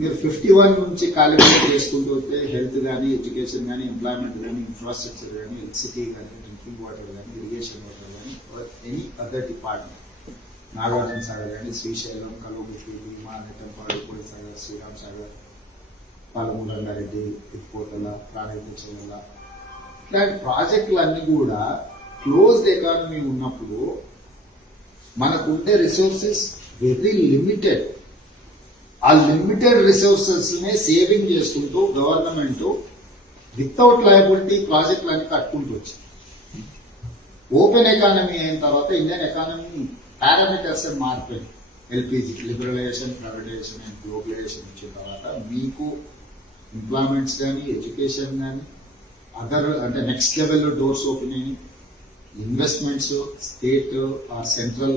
మీరు 51 నుంచి క్యాలిక్యులేట్ చేసుకుంటూ వస్తే హెల్త్ కానీ, ఎడ్యుకేషన్ కానీ, ఎంప్లాయ్మెంట్ కానీ, ఇన్ఫ్రాస్ట్రక్చర్ కానీ, ఎలక్ట్రిసిటీ కానీ, డ్రింకింగ్ వాటర్ కానీ, ఇరిగేషన్ వాటర్ కానీ, any other department, Nagarjuna Sagar కానీ, శ్రీశైలం, కల్వకుర్తి, భీమా, నెట్టంపాడు, కోడి సాగర్, శ్రీరామ్ సాగర్, పాలమూరు రంగారెడ్డి, తిరుపోతల, ప్రాణహితల, ఇట్లాంటి ప్రాజెక్టులన్నీ కూడా క్లోజ్డ్ ఎకానమీ ఉన్నప్పుడు మనకు ఉండే రిసోర్సెస్ వెరీ లిమిటెడ్. ఆ లిమిటెడ్ రిసోర్సెస్ నే సేవింగ్ చేసుకుంటూ గవర్నమెంట్ వితౌట్ లయబిలిటీ ప్రాజెక్టులన్నీ కట్టుకుంటూ వచ్చింది. ఓపెన్ ఎకానమీ అయిన తర్వాత ఇండియన్ ఎకానమీ పారామీటర్స్ మారిపోయింది. LPG liberalisation, privatisation and globalisation వచ్చిన తర్వాత మీకు ఎంప్లాయ్మెంట్స్ కానీ, ఎడ్యుకేషన్ కానీ, అదర్ అంటే నెక్స్ట్ లెవెల్లో డోర్స్ ఓపెన్ అయినాయి. Investments state or central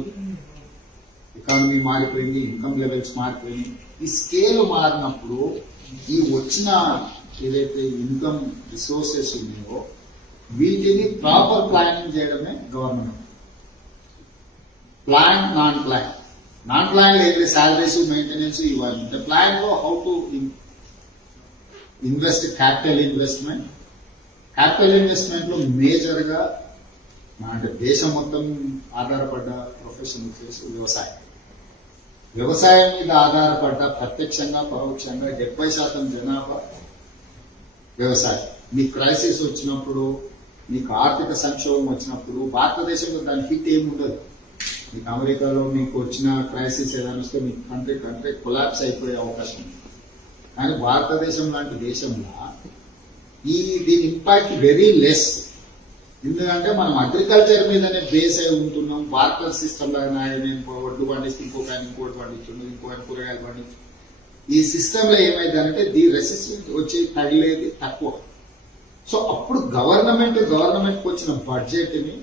economy మారిపోయింది, ఇన్కమ్ లెవెల్స్ మారిపోయింది. ఈ స్కేల్ మారినప్పుడు ఈ వచ్చిన ఏదైతే ఇన్కమ్ రిసోర్సెస్ ఉన్నాయో వీటిని ప్రాపర్ ప్లానింగ్ చేయడమే government. Plan, non plan. Non plan లేదు, శాలరీస్, మెయింటెనెన్స్ ఇవన్నీ. ప్లాన్ లో how to invest capital investment. Capital investment లో మేజర్ గా అంటే దేశం మొత్తం ఆధారపడ్డ ప్రొఫెషన్ వచ్చేసి వ్యవసాయం. వ్యవసాయం మీద ఆధారపడ్డ ప్రత్యక్షంగా పరోక్షంగా 70% జనాభా వ్యవసాయం. మీకు క్రైసిస్ వచ్చినప్పుడు, మీకు ఆర్థిక సంక్షోభం వచ్చినప్పుడు భారతదేశంలో దాని హిట్ ఏమి ఉండదు. మీకు అమెరికాలో మీకు వచ్చిన క్రైసిస్ ఏదైనా వస్తే మీకు కంట్రీ కొలాప్స్ అయిపోయే అవకాశం ఉంది. కానీ భారతదేశం లాంటి దేశంలో దీని ఇంపాక్ట్ వెరీ లెస్. ఎందుకంటే మనం అగ్రికల్చర్ మీదనే బేస్ అయి ఉంటున్నాం. భారత సిస్టమ్ లాగా నేను ఒడ్డు పండిస్తే ఇంకొక ఆయన ఇంకోటి పండించుండు, ఇంకో ఆయన కూరగాయలు పండించు. ఈ సిస్టమ్ లో ఏమైందంటే రెసిస్టెన్స్ వచ్చి తగిలేది తక్కువ. సో అప్పుడు గవర్నమెంట్ వచ్చిన బడ్జెట్ ని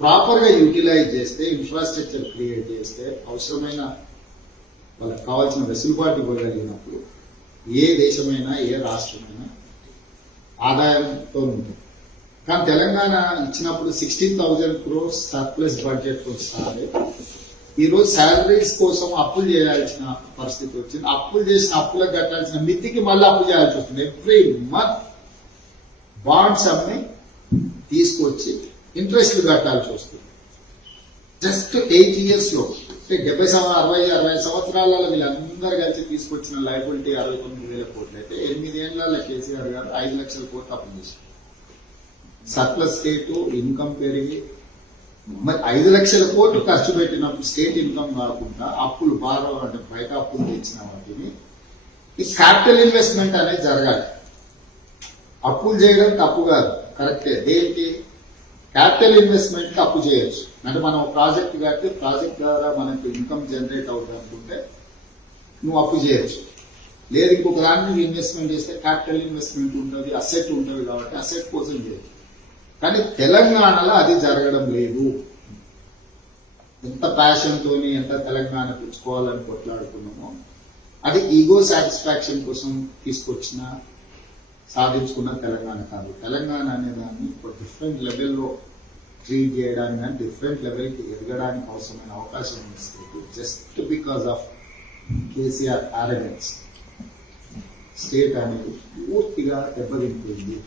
ప్రాపర్ గా యూటిలైజ్ చేస్తే, ఇన్ఫ్రాస్ట్రక్చర్ క్రియేట్ చేస్తే, అవసరమైన వాళ్ళకి కావాల్సిన వెసులుబాటు ఇవ్వగలిగినప్పుడు ఏ దేశమైనా ఏ రాష్ట్రమైనా ఆదాయంతో ఉంటుంది. కానీ తెలంగాణ ఇచ్చినప్పుడు 16,000 crores సర్ప్లస్ బడ్జెట్ వస్తుంది. ఈరోజు శాలరీస్ కోసం అప్పులు చేయాల్సిన పరిస్థితి వచ్చింది. అప్పులు చేసిన అప్పులకు కట్టాల్సిన మితికి మళ్ళీ అప్పు చేయాల్సి వస్తుంది. ఎవ్రీ మంత్ బాండ్స్ అన్ని తీసుకొచ్చి ఇంట్రెస్ట్లు కట్టాల్సి వస్తుంది. జస్ట్ 8 years లో, 60 సంవత్సరాలలో వీళ్ళందరూ కలిసి తీసుకొచ్చిన లయబిలిటీ 69,000 కోట్లు అయితే 8 ఏళ్లలో కేసీఆర్ గారు 5 లక్షల కోట్లు అప్పు చేశారు. సర్ప్లస్ స్టేట్ ఇన్కమ్ పెరిగి మరి 5 లక్షల కోట్లు ఖర్చు పెట్టినప్పుడు స్టేట్ ఇన్కమ్ కాకుండా అప్పులు అంటే బయట అప్పులు తెచ్చిన వాటిని ఈ క్యాపిటల్ ఇన్వెస్ట్మెంట్ అనేది జరగాలి. అప్పులు చేయడం తప్పు కాదు, కరెక్టే. దేనికి? క్యాపిటల్ ఇన్వెస్ట్మెంట్ కి అప్పు చేయొచ్చు. అంటే మనం ప్రాజెక్ట్ కట్టి ప్రాజెక్ట్ ద్వారా మనకు ఇన్కమ్ జనరేట్ అవుతుంది అనుకుంటే నువ్వు అప్పు చేయొచ్చు. లేదు ఇంకొక దాన్ని ఇన్వెస్ట్మెంట్ చేస్తే క్యాపిటల్ ఇన్వెస్ట్మెంట్ ఉంటుంది, అసెట్ ఉంటుంది కాబట్టి అసెట్ కోసం చేయొచ్చు. కానీ తెలంగాణలో అది జరగడం లేదు. ఎంత ప్యాషన్ తోని ఎంత తెలంగాణ తెచ్చుకోవాలని కొట్లాడుకున్నామో అది ఈగో సాటిస్ఫాక్షన్ కోసం తీసుకొచ్చిన సాధించుకున్న తెలంగాణ కాదు. తెలంగాణ అనే దాన్ని ఒక డిఫరెంట్ లెవెల్లో ట్రీట్ చేయడానికి కానీ డిఫరెంట్ లెవెల్కి ఎదగడానికి అవసరమైన అవకాశం ఇస్తుంది. Just because of KCR arrogance state అనేది పూర్తిగా దెబ్బతింటుంది.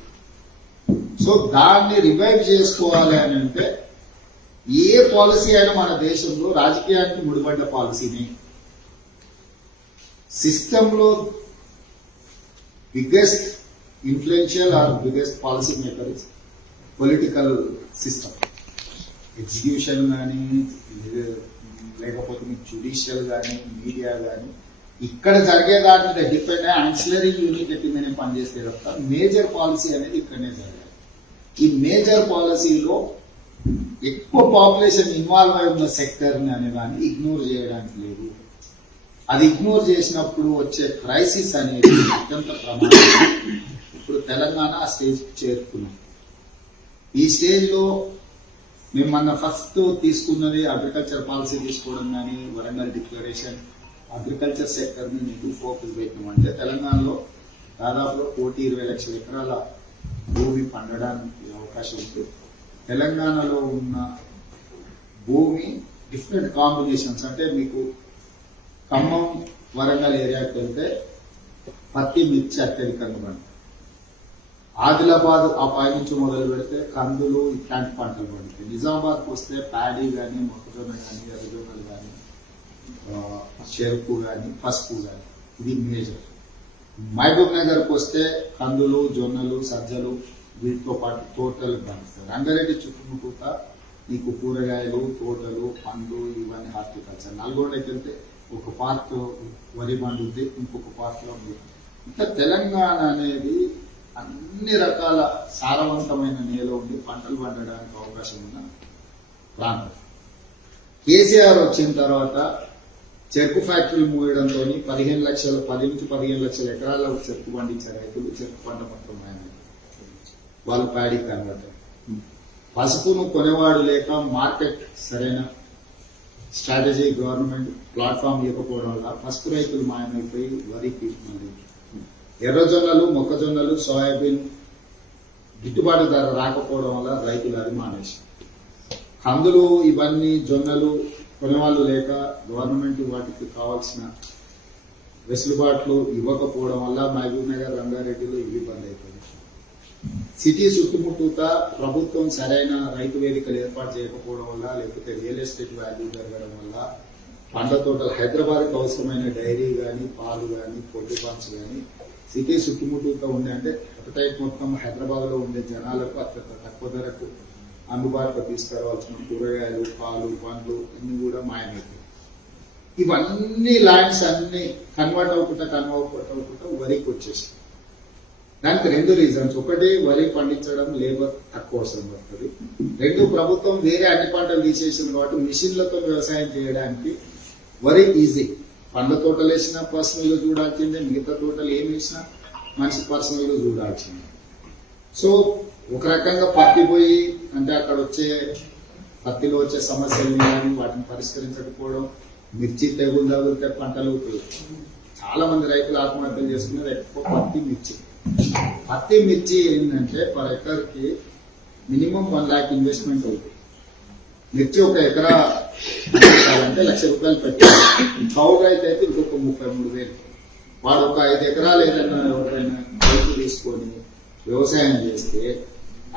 సో దాన్ని రివైవ్ చేసుకోవాలి అని అంటే ఏ పాలసీ అయినా మన దేశంలో రాజకీయానికి ముడిపడ్డ పాలసీని సిస్టంలో biggest influential or biggest policy maker is political system. Execution కానీ లేకపోతే మీకు జ్యుడిషియల్ కానీ మీడియా కానీ ఇక్కడ జరిగే దాని మీద డిపెండ్ అయ్యి యాన్సిలరీ యూనిట్ ఎట్టిందనే పనిచేస్తే తప్ప మేజర్ పాలసీ అనేది ఇక్కడనే జరగాలి. ఈ మేజర్ పాలసీలో ఎక్కువ పాపులేషన్ ఇన్వాల్వ్ అయి ఉన్న సెక్టర్ ని అనే దాన్ని ఇగ్నోర్ చేయడానికి లేదు. అది ఇగ్నోర్ చేసినప్పుడు వచ్చే క్రైసిస్ అనేది అత్యంత ప్రమాదం. ఇప్పుడు తెలంగాణ ఆ స్టేజ్ చేరుకున్నాం. ఈ స్టేజ్ లో మేము మన ఫస్ట్ తీసుకున్నది అగ్రికల్చర్ పాలసీ తీసుకోవడం కానీ వరంగల్ డిక్లరేషన్ అగ్రికల్చర్ సెక్టర్ ని ఎందుకు ఫోకస్ పెట్టామంటే తెలంగాణలో దాదాపు 1,20 లక్షల ఎకరాల భూమి పండడానికి అవకాశం ఉంది. తెలంగాణలో ఉన్న భూమి డిఫరెంట్ కాంబినేషన్స్ అంటే మీకు ఖమ్మం వరంగల్ ఏరియాకి వెళ్తే పత్తి మిర్చి అత్యధికంగా పండుతాయి. ఆదిలాబాద్ ఆ పై నుంచి మొదలు పెడితే కందులు ఇట్లాంటి పంటలు పండుతాయి. నిజామాబాద్కి వస్తే ప్యాడీ కానీ మొక్కజొన్న కానీ ఎర్రజొన్నలు కానీ చెరుకు కానీ పసుపు కానీ ఇది మేజర్. మహబూబ్ నగర్కి వస్తే కందులు జొన్నలు సజ్జలు వీటితో పాటు తోటలు పండుతాయి. రంగారెడ్డి చుట్టుముట్టుత నీకు కూరగాయలు తోటలు పండ్లు ఇవన్నీ హార్టికల్చర్. నల్గొండకి వెళ్తే ఒక పార్ట్ వరి పండుద్ది, ఇంకొక పార్ట్లో ఉంది. ఇంకా తెలంగాణ అనేది అన్ని రకాల సారవంతమైన నేల ఉండి పంటలు పండడానికి అవకాశం ఉన్న ప్రాంతం. కేసీఆర్ వచ్చిన తర్వాత చెరుకు ఫ్యాక్టరీలు మూయడంతో 10 నుంచి 15 లక్షల ఎకరాల చెరుకు పండించే రైతులు చెరుకు పంట మొత్తం వాళ్ళు ప్యాడీ కన్వర్టర్. పసుపును కొనేవాడు లేక మార్కెట్ సరైన స్ట్రాటజీ గవర్నమెంట్ ప్లాట్ఫామ్ ఇవ్వకపోవడం వల్ల పసుపు రైతులు మాయమైపోయి వరికి ఎర్రజొన్నలు మొక్కజొన్నలు సోయాబీన్ గిట్టుబాటు ధర రాకపోవడం వల్ల రైతులు అభిమానేసి కందులు ఇవన్నీ జొన్నలు కొనేవాళ్ళు లేక గవర్నమెంట్ వాటికి కావాల్సిన వెసులుబాట్లు ఇవ్వకపోవడం వల్ల మహబూబ్ నగర్ రంగారెడ్డిలో ఇవి ఇబ్బంది అయిపోయింది. సిటీ చుట్టుముట్టుత ప్రభుత్వం సరైన రైతు వేదికలు ఏర్పాటు చేయకపోవడం వల్ల లేకపోతే రియల్ ఎస్టేట్ వాల్యూ జరగడం వల్ల పండ్ల తోటలు హైదరాబాద్కి అవసరమైన డైరీ కానీ పాలు కానీ పొల్ట్రీ ఫార్మ్స్ కానీ సిటీ చుట్టుముట్టుతో ఉండే అంటే అపటైట్ మొత్తం హైదరాబాద్ లో ఉండే జనాలకు అత్యంత తక్కువ ధరకు అందుబాటులో తీసుకురావాల్సిన కూరగాయలు పాలు పండ్లు అన్ని కూడా మాయమైపోయి ఇవన్నీ ల్యాండ్స్ అన్ని కన్వర్ట్ అవుకుంటా వరికి వచ్చేసాయి. దానికి 2 రీజన్స్. ఒకటి వరి పండించడం లేబర్ తక్కువ అవసరం పడుతుంది. 2 ప్రభుత్వం వేరే అన్ని పంటలు తీసేసింది కాబట్టి మిషన్లతో వ్యవసాయం చేయడానికి వరి ఈజీ. పండ్ల తోటలు వేసినా పర్సనల్ గా చూడాల్సిందే, మిగతా తోటలు ఏమి వేసినా మనిషి పర్సనల్ గా చూడాల్సిందే. సో ఒక రకంగా పత్తి పోయి అంటే అక్కడ పత్తిలో వచ్చే సమస్యలు కానీ వాటిని పరిష్కరించకపోవడం, మిర్చి తెగులు తగిలితే పంటలు చాలా మంది రైతులు ఆత్మహత్యలు చేసుకునేది ఎక్కువ పత్తి మిర్చి ఏంటంటే పర్ ఎకర్కి మినిమం 1 lakh ఇన్వెస్ట్మెంట్ అవుతుంది. మిర్చి ఒక ఎకరా అంటే ₹1,00,000 పెట్టాలి. కౌలు రైతు అయితే ఇంకొక 33,000. వాడు ఒక 5 ఎకరాలు ఏదైనా ఎవరైనా రైతు తీసుకొని వ్యవసాయం చేస్తే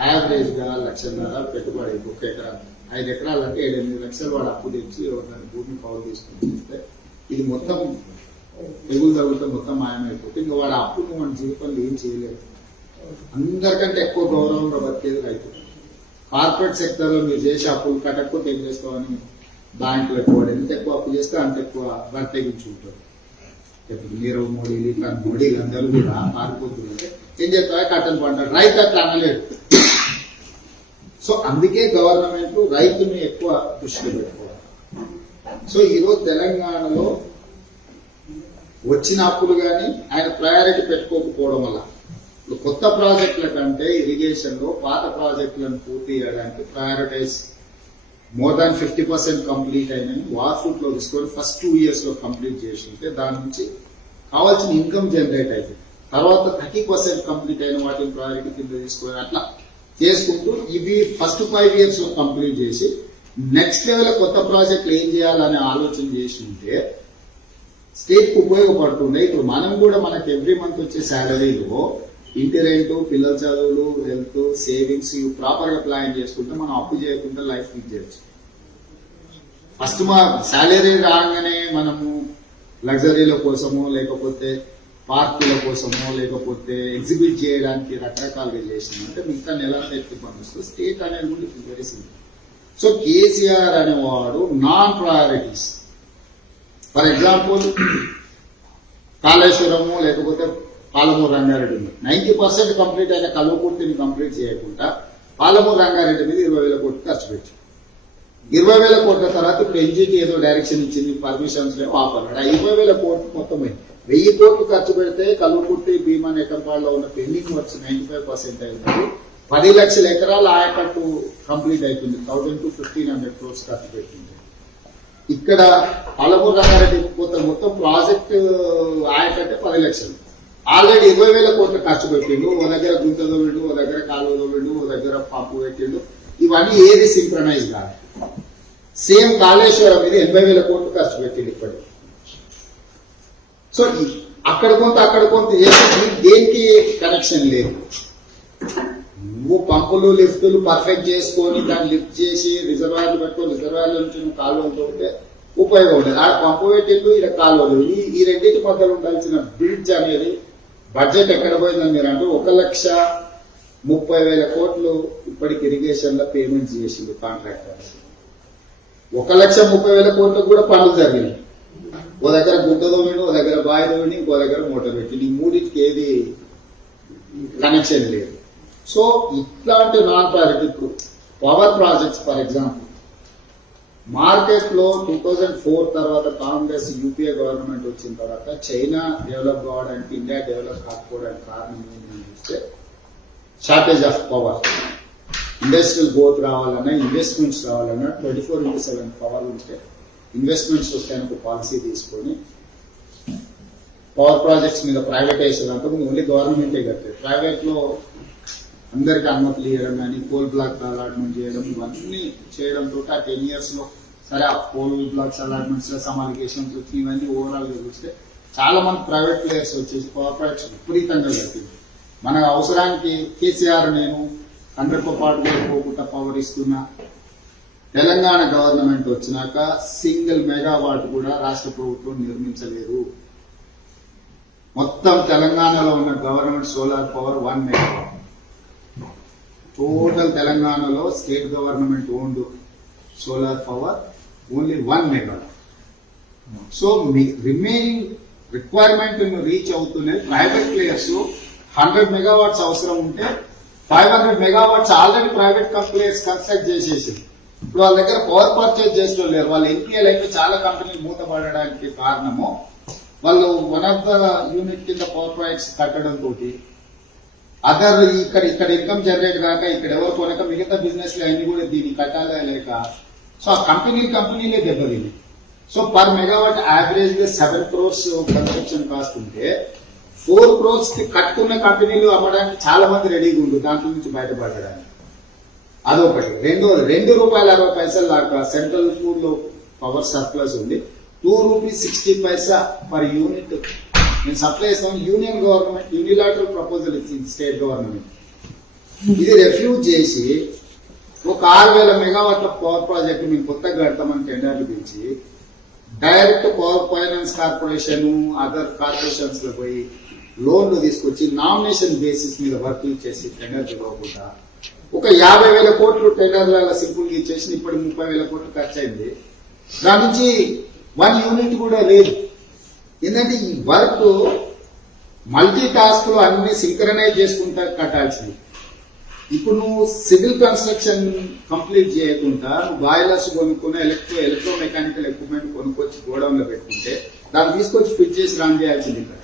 యావరేజ్ గా ₹1,00,000 పెట్టుబడి ఒక ఎకరా. 5 ఎకరాలు అంటే 7-8 లక్షలు వాడు అప్పు తెచ్చి ఎవరైనా భూమి కౌలు తీసుకొని చేస్తే ఇది మొత్తం తెగులు తగ్గుతా మొత్తం మాయమైపోతే ఇంకా వాడు అప్పును మన జీవితంలో ఏం చేయలేదు. అందరికంటే ఎక్కువ గౌరవంగా బతికేది రైతు. కార్పొరేట్ సెక్టర్ లో మీరు చేసే అప్పులు కట్టకపోతే ఏం చేస్తామని బ్యాంకులు ఎక్కువ ఎంత ఎక్కువ అప్పు చేస్తే అంత ఎక్కువ బర్తెగించుకుంటారు. ఇప్పుడు నీరవ్ మోడీలు ఇట్లా మోడీలు అందరూ కూడా మారిపోతున్నారు. ఏం చేస్తావా కట్టని పంటారు. రైతు అట్లా అనలేడు. సో అందుకే గవర్నమెంట్ రైతుని ఎక్కువ దృష్టిలో పెట్టుకోవాలి. సో ఈరోజు తెలంగాణలో వచ్చిన అప్పులు కానీ ఆయన ప్రయారిటీ పెట్టుకోకపోవడం వల్ల కొత్త ప్రాజెక్టుల కంటే ఇరిగేషన్ లో పాత ప్రాజెక్టులను పూర్తి చేయడానికి ప్రయారిటైజ్ మోర్ దాన్ 50% కంప్లీట్ అయినని వార్ఫుట్ లో తీసుకొని ఫస్ట్ 2 years లో కంప్లీట్ చేసి ఉంటే దాని నుంచి కావాల్సిన ఇన్కమ్ జనరేట్ అవుతుంది. తర్వాత 30% కంప్లీట్ అయిన వాటిని ప్రయారిటీ కింద తీసుకొని అట్లా చేసుకుంటూ ఇవి ఫస్ట్ 5 years లో కంప్లీట్ చేసి నెక్స్ట్ లెవెల్ కొత్త ప్రాజెక్టులు ఏం చేయాలనే ఆలోచన చేసి ఉంటే స్టేట్ కు ఉపయోగపడుతుండే. ఇప్పుడు మనం కూడా మనకి ఎవ్రీ మంత్ వచ్చే శాలరీలో ఇంటి రెంట్, పిల్లల చదువులు, హెల్త్, సేవింగ్స్ ఇవి ప్రాపర్ గా ప్లాన్ చేసుకుంటే మనం అప్పు చేయకుండా లైఫ్ లీడ్ చేయొచ్చు. ఫస్ట్ మా శాలరీ రాగానే మనము లగ్జరీల కోసమో లేకపోతే పార్కుల కోసమో లేకపోతే ఎగ్జిబిట్ చేయడానికి రకరకాలుగా చేసిందంటే మిగతా నెల ఎత్తి పంపిస్తుంది. స్టేట్ అనేది కూడా it very simple. So KCR అనేవాడు non priorities. For example Kaleshwaram లేకపోతే పాలమూరు రంగారెడ్డి మీద 90% కంప్లీట్ అయిన కల్వకుర్తిని కంప్లీట్ చేయకుండా పాలమూరు రంగారెడ్డి మీద 20,000 కోట్లు ఖర్చు పెట్టారు. 20,000 కోట్ల తర్వాత ఇప్పుడు ఎన్జీటీ ఏదో డైరెక్షన్ ఇచ్చింది, పర్మిషన్స్ లేవు ఆపన్నాడు. 20,000 కోట్లు మొత్తం 1,000 కోట్లు ఖర్చు పెడితే కల్వకుర్తి భీమా నెకంపాడులో ఉన్న పెండింగ్ వర్క్స్ 95% అయినప్పుడు 10 లక్షల ఎకరాల ఆయకట్టు కంప్లీట్ అవుతుంది. 1,000 to 1,500 crores ఖర్చు పెట్టింది. ఇక్కడ పాలమూరు రంగారెడ్డి మొత్తం ప్రాజెక్ట్ ఆయకట్టే 10 లక్షలు. ఆల్రెడీ 20,000 కోట్లు ఖర్చు పెట్టిండు. ఓ దగ్గర గుంతలో వెళ్ళు, ఓ దగ్గర కాలువలో వెళ్ళు, ఓ దగ్గర పంపు పెట్టిండు. ఇవన్నీ ఏది సింక్రనైజ్ కాదు. సేమ్ కాళేశ్వరం మీద 80,000 కోట్లు ఖర్చు పెట్టిండు. ఇప్పటి సో అక్కడ కొంత చేస్తే దేనికి కనెక్షన్ లేదు. నువ్వు పంపులు లిఫ్టులు పర్ఫెక్ట్ చేసుకొని దాన్ని లిఫ్ట్ చేసి రిజర్వాయర్లు పెట్టుకొని రిజర్వాయర్ల నుంచి నువ్వు కాలువలతో ఉంటే ఉపయోగం ఉండదు. ఆ పంపు పెట్టిండు ఇక్కడ కాలువలు, ఈ రెండింటి మధ్యలో ఉండాల్సిన బ్రిడ్జ్ అనేది బడ్జెట్ ఎక్కడ పోయిందని మీరు అంటే 1,30,000 కోట్లు ఇప్పటికి ఇరిగేషన్ లో పేమెంట్ చేసిండు కాంట్రాక్టర్స్. 1,30,000 కోట్లకు కూడా పనులు జరిగినాయి. ఓ దగ్గర గుడ్డ తోమిండు, ఓ దగ్గర బావి తోమిండి, ఇంకో దగ్గర మోటార్ పెట్టిండు. ఈ మూడింటికి ఏది కనెక్షన్ లేదు. సో ఇట్లాంటి non priority power projects for example market లో 2004 తర్వాత కాంగ్రెస్ యూపీఏ గవర్నమెంట్ వచ్చిన తర్వాత చైనా డెవలప్ కావడానికి ఇండియా డెవలప్ కాకపోవడానికి కారణం ఏంటని చూస్తే shortage of power. Industrial growth రావాలన్నా, ఇన్వెస్ట్మెంట్స్ రావాలన్నా 24/7 పవర్ ఉంటే ఇన్వెస్ట్మెంట్స్ వస్తాయని పాలసీ తీసుకొని పవర్ ప్రాజెక్ట్స్ మీద ప్రైవేటైజేషన్ అంటే ఓన్లీ గవర్నమెంటే కట్టారు. ప్రైవేట్ లో అందరికి అనుమతులు ఇవ్వడం కానీ కోల్ బ్లాక్ అలాట్మెంట్ చేయడం ఇవన్నీ చేయడంతో ఆ 10 years లో సరే ఆ కోల్ బ్లాక్స్ అలాట్మెంట్స్ లో సమ్ అలిగేషన్స్ వచ్చి ఇవన్నీ ఓవరాల్ గా చూస్తే చాలా మంది ప్రైవేట్ ప్లేయర్స్ వచ్చేసి పవర్ ప్రాజెక్ట్స్ విపరీతంగా కట్టింది. మన అవసరానికి కేసీఆర్ నేను 100తో పాటు పోకుండా పవర్ ఇస్తున్నా. తెలంగాణ గవర్నమెంట్ వచ్చినాక సింగిల్ మెగావాట్ కూడా రాష్ట్ర ప్రభుత్వం నిర్మించలేదు. మొత్తం తెలంగాణలో ఉన్న government solar power 1 megawatt. Total తెలంగాణలో state government owned solar power only 1 megawatt. So remaining requirement reach అవుతున్నాయి. ప్రైవేట్ ప్లేయర్స్ 100 మెగావాట్స్ అవసరం ఉంటే 500 megawatts already private companies construct చేసేసి ఇప్పుడు వాళ్ళ దగ్గర పవర్ పర్చేజ్ చేసిన లేరు. వాళ్ళ ఎన్పిఎల్ అయితే చాలా కంపెనీలు మూతపడడానికి కారణము వాళ్ళు వన్ ఆఫ్ ద యూనిట్ కింద పవర్ ప్రాజెక్ట్స్ కట్టడం తోటి అదర్ ఇక్కడ ఇన్కమ్ జనరేట్ కాక ఇక్కడ ఎవరు కొనక మిగతా బిజినెస్ అన్ని కూడా దీన్ని కట్టాలా లేక సో ఆ కంపెనీలే దెబ్బతింది. సో పర్ మెగావాట్ యావరేజ్ గా 7 crores కన్స్ట్రక్షన్ కాస్ట్ ఉంటే 4 crores కి కట్టుకున్న కంపెనీలు అమ్మడానికి చాలా మంది రెడీగా ఉంది దాంట్లో నుంచి బయటపడడానికి. అదొకటి. రెండోది ₹2.60 దాకా సెంట్రల్ పూల్ లో పవర్ సర్ప్లస్ ఉంది. ₹2.60 పర్ యూనిట్ నేను సప్లై చేస్తాను. యూనియన్ గవర్నమెంట్ యూనిలాటరల్ ప్రపోజల్ ఇచ్చింది స్టేట్ గవర్నమెంట్. ఇది రెఫ్యూజ్ చేసి ఒక 6,000 మెగావాట్ల పవర్ ప్రాజెక్ట్ మేము కొత్తగా కడతామని టెండర్లు పిలిచి direct power finance corporation other corporations లో పోయి లోన్లు తీసుకొచ్చి నామినేషన్ బేసిస్ మీద వర్క్ చేసి టెండర్ ఇవ్వకుండా ఒక 50,000 కోట్లు టెండర్ల సింపుల్ గా ఇచ్చేసి ఇప్పుడు 30,000 కోట్లు ఖర్చు అయింది. దాని నుంచి 1 యూనిట్ కూడా లేదు. ఎందుకంటే ఈ వర్క్ మల్టీ టాస్క్ లో అన్ని సింక్రనైజ్ చేసుకుంటా కట్టాల్సింది. ఇప్పుడు నువ్వు సివిల్ కన్స్ట్రక్షన్ కంప్లీట్ చేయకుండా నువ్వు బాయిలర్స్ కొనుక్కుని ఎలక్ట్రో మెకానికల్ ఎక్విప్మెంట్ కొనుక్కొచ్చి గోడౌన్ లో పెట్టుకుంటే దాన్ని తీసుకొచ్చి ఫిట్ చేసి రన్ చేయాల్సింది. ఇక్కడ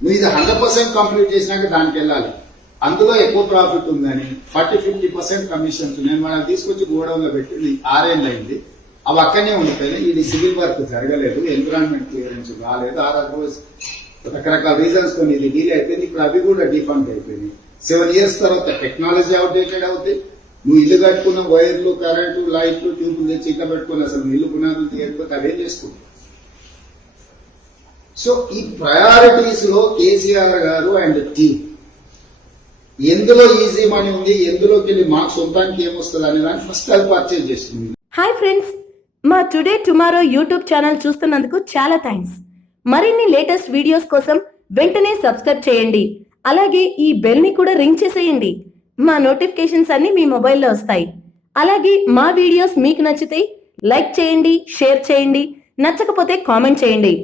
నువ్వు ఇది 100% కంప్లీట్ చేసినాక దానికి వెళ్ళాలి. అందులో ఎక్కువ ప్రాఫిట్ ఉందని 40-50% కమిషన్స్ నేను మనం తీసుకొచ్చి గోడౌన్ లో పెట్టి 6 ఏళ్ళు అయింది. అవి అక్కడనే ఉండిపోయినాయి. ఇది సివిల్ వర్క్ జరగలేదు, ఎన్విరాన్మెంట్ క్లియరెన్స్ రాలేదు, రకరకాల రీజన్స్ తో ఇది డీలే అయిపోయింది. ఇప్పుడు అవి కూడా డిఫంక్ట్ అయిపోయినాయి. 7 years తర్వాత టెక్నాలజీ అవుట్డేటెడ్ అవుతాయి. నువ్వు ఇల్లు కట్టుకున్న వైర్లు కరెంటు లైట్లు ట్యూబ్లు తెచ్చి ఇట్లా పెట్టుకుని అసలు ఇల్లు పునాదులు తీయకపోతే అదేం చేసుకుంటావు. సో ఈ ప్రయారిటీస్ లో కేసీఆర్ గారు అండ్ టీమ్ ఎందులో ఈజీ మనీ ఉంది, ఎందులోకి వెళ్ళి మాకు సొంతానికి ఏమొస్తుంది అనే దాన్ని ఫస్ట్ అది పర్చేజ్ చేస్తుంది. హాయ్ ఫ్రెండ్స్, మా టుడే టుమారో యూట్యూబ్ ఛానల్ చూస్తున్నందుకు చాలా థ్యాంక్స్. మరిన్ని లేటెస్ట్ వీడియోస్ కోసం వెంటనే సబ్స్క్రైబ్ చేయండి. అలాగే ఈ బెల్ ని కూడా రింగ్ చేసేయండి. మా నోటిఫికేషన్స్ అన్ని మీ మొబైల్లో వస్తాయి. అలాగే మా వీడియోస్ మీకు నచ్చితే లైక్ చేయండి, షేర్ చేయండి, నచ్చకపోతే కామెంట్ చేయండి.